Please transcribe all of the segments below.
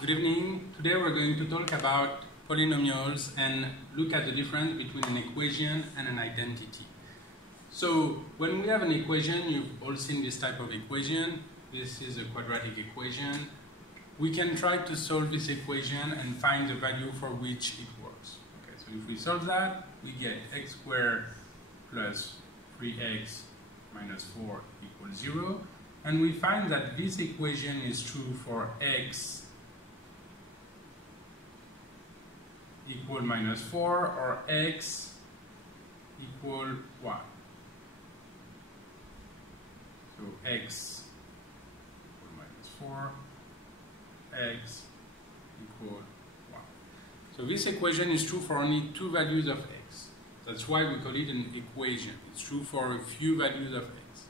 Good evening. Today we're going to talk about polynomials and look at the difference between an equation and an identity. So when we have an equation, you've all seen this type of equation. This is a quadratic equation. We can try to solve this equation and find the value for which it works. Okay, so if we solve that, we get x squared plus 3x minus 4 equals 0. And we find that this equation is true for x equal minus 4 or x equal 1. So x equal minus 4, x equal 1. So this equation is true for only two values of x. That's why we call it an equation. It's true for a few values of x.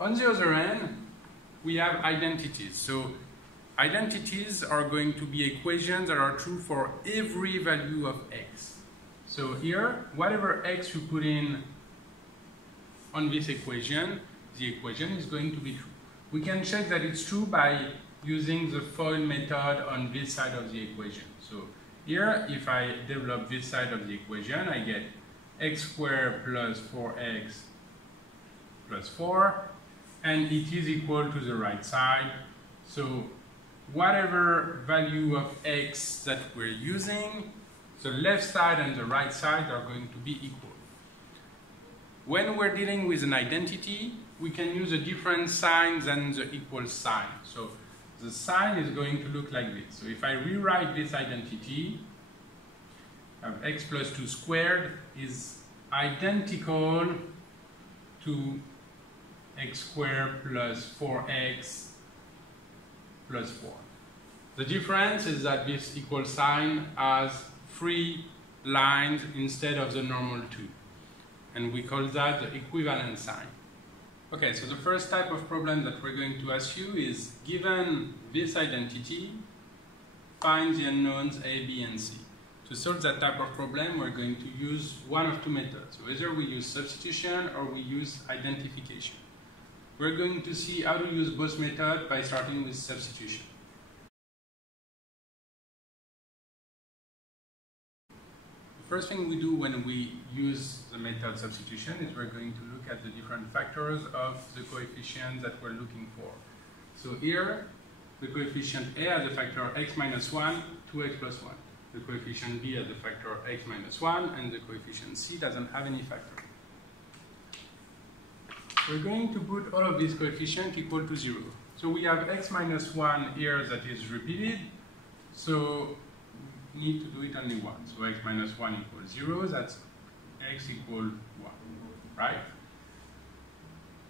On the other end, we have identities. So identities are going to be equations that are true for every value of x. So here, whatever x you put in on this equation, the equation is going to be true. We can check that it's true by using the FOIL method on this side of the equation. So here, if I develop this side of the equation, I get x squared plus 4x plus 4, and it is equal to the right side. So whatever value of x that we're using, the left side and the right side are going to be equal. When we're dealing with an identity, we can use a different sign than the equal sign. So the sign is going to look like this. So if I rewrite this identity, I have x plus 2 squared is identical to x squared plus 4x plus 4. The difference is that this equal sign has 3 lines instead of the normal 2. And we call that the equivalent sign. Okay, so the first type of problem that we're going to ask you is, given this identity, find the unknowns a, b, and c. To solve that type of problem, we're going to use one of two methods. So either we use substitution or we use identification. We're going to see how to use both methods by starting with substitution. The first thing we do when we use the method substitution is we're going to look at the different factors of the coefficient that we're looking for. So here, the coefficient a has a factor x minus 1, 2x plus 1. The coefficient b has a factor x minus 1, and the coefficient c doesn't have any factor. We're going to put all of these coefficients equal to 0. So we have x minus 1 here that is repeated, so we need to do it only once. So x minus 1 equals 0, that's x equal 1, right?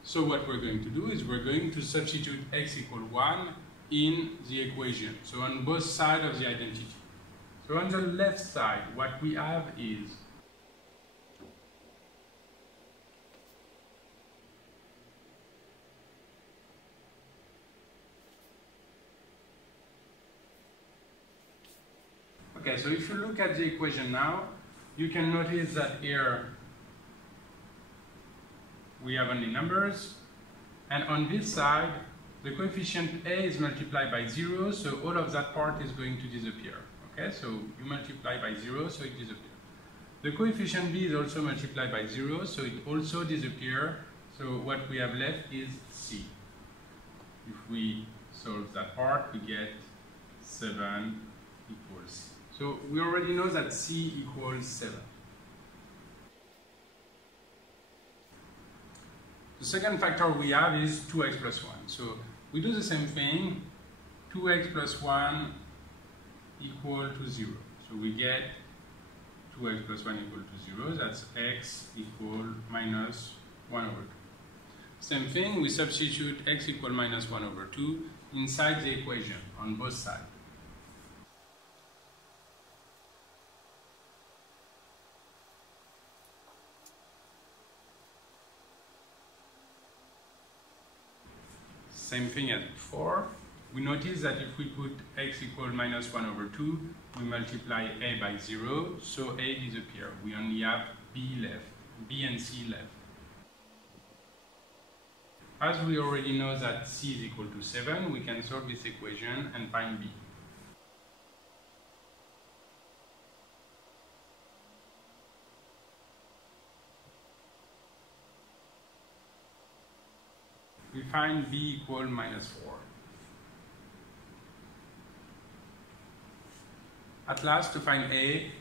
So what we're going to do is we're going to substitute x equal 1 in the equation, so on both sides of the identity. So on the left side, what we have is okay, so if you look at the equation now, you can notice that here we have only numbers, and on this side, the coefficient a is multiplied by 0, so all of that part is going to disappear. Okay, so you multiply by 0, so it disappears. The coefficient b is also multiplied by 0, so it also disappears. So what we have left is c. If we solve that part, we get 7 equals c. So we already know that c equals 7. The second factor we have is 2x plus 1. So we do the same thing. 2x plus 1 equal to 0. So we get 2x plus 1 equal to 0. That's x equal minus 1 over 2. Same thing, we substitute x equal minus 1 over 2 inside the equation on both sides. Same thing as before. We notice that if we put x equal minus 1 over 2, we multiply a by 0, so a disappears. We only have b left, b and c left. As we already know that C is equal to 7, we can solve this equation and find B. We find B equal -4. At last, to find A,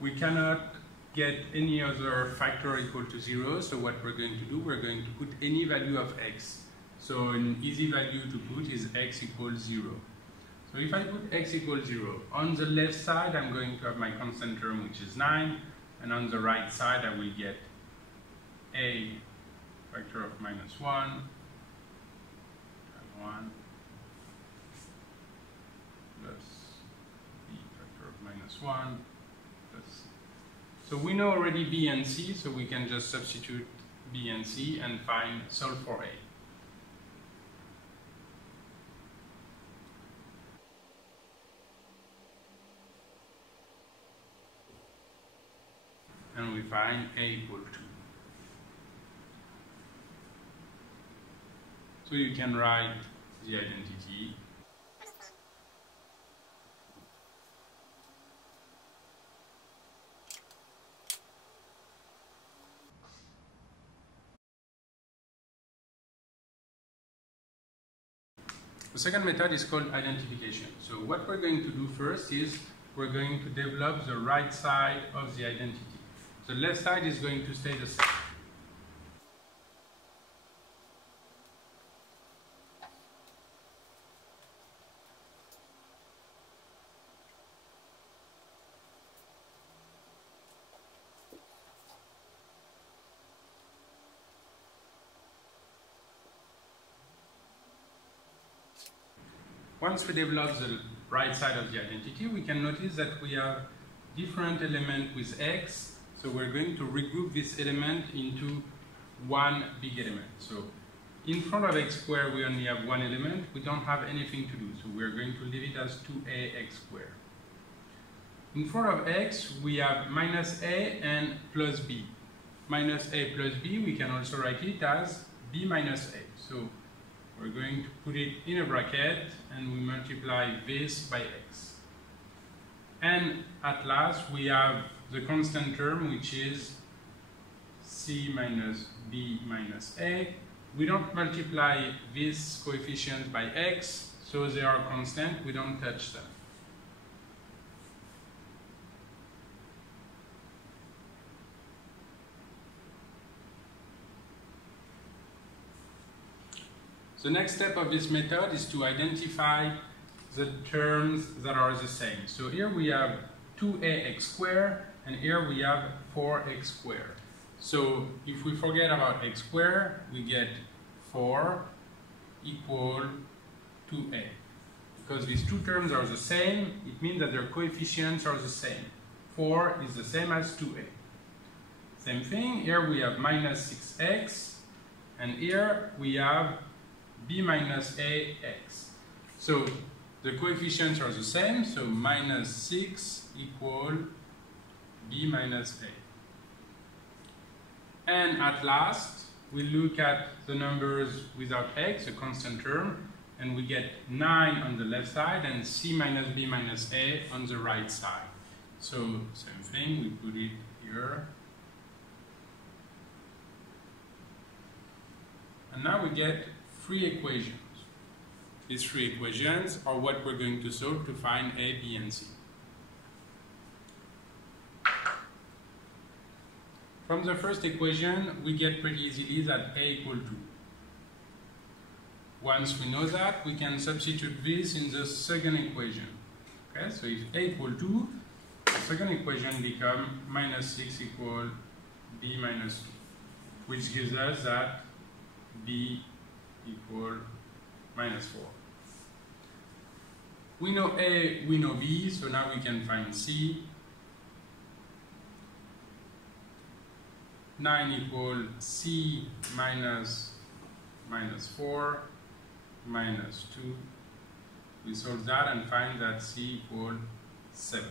we cannot get any other factor equal to 0, so what we're going to do, we're going to put any value of x. So an easy value to put is x equals 0. So if I put x equals 0, on the left side I'm going to have my constant term, which is 9, and on the right side I will get a factor of -1, and 1, plus b factor of -1, plus c. So we know already b and c, so we can just substitute b and c and solve for a. And we find a equal 2. So you can write the identity . The second method is called identification. So what we're going to do first is we're going to develop the right side of the identity. The left side is going to stay the same. Once we develop the right side of the identity, we can notice that we have different elements with x. So we're going to regroup this element into one big element. So in front of x squared, we only have one element. We don't have anything to do. So we're going to leave it as 2ax squared. In front of x, we have -a and plus b. -a plus b, we can also write it as b minus a. So we're going to put it in a bracket and we multiply this by x. And at last we have the constant term, which is c minus b minus a. We don't multiply these coefficients by x, so they are constant, we don't touch them. The next step of this method is to identify the terms that are the same. So here we have 2ax squared, and here we have 4x squared. So if we forget about x squared, we get 4 equal 2a. Because these two terms are the same, it means that their coefficients are the same. 4 is the same as 2a. Same thing, here we have minus 6x, and here we have b minus ax. So the coefficients are the same, so minus 6 equal b minus a. And at last, we look at the numbers without x, a constant term, and we get 9 on the left side and c minus b minus a on the right side. So same thing, we put it here. And now we get 3 equations. These 3 equations are what we're going to solve to find a, b, and c. From the first equation, we get pretty easily that a equal 2. Once we know that, we can substitute this in the second equation. Okay, so if a equal 2, the second equation becomes minus 6 equal b minus 2, which gives us that b equal minus 4. We know a, we know b, so now we can find c. 9 equal c minus 4 minus 2. We solve that and find that c equal 7.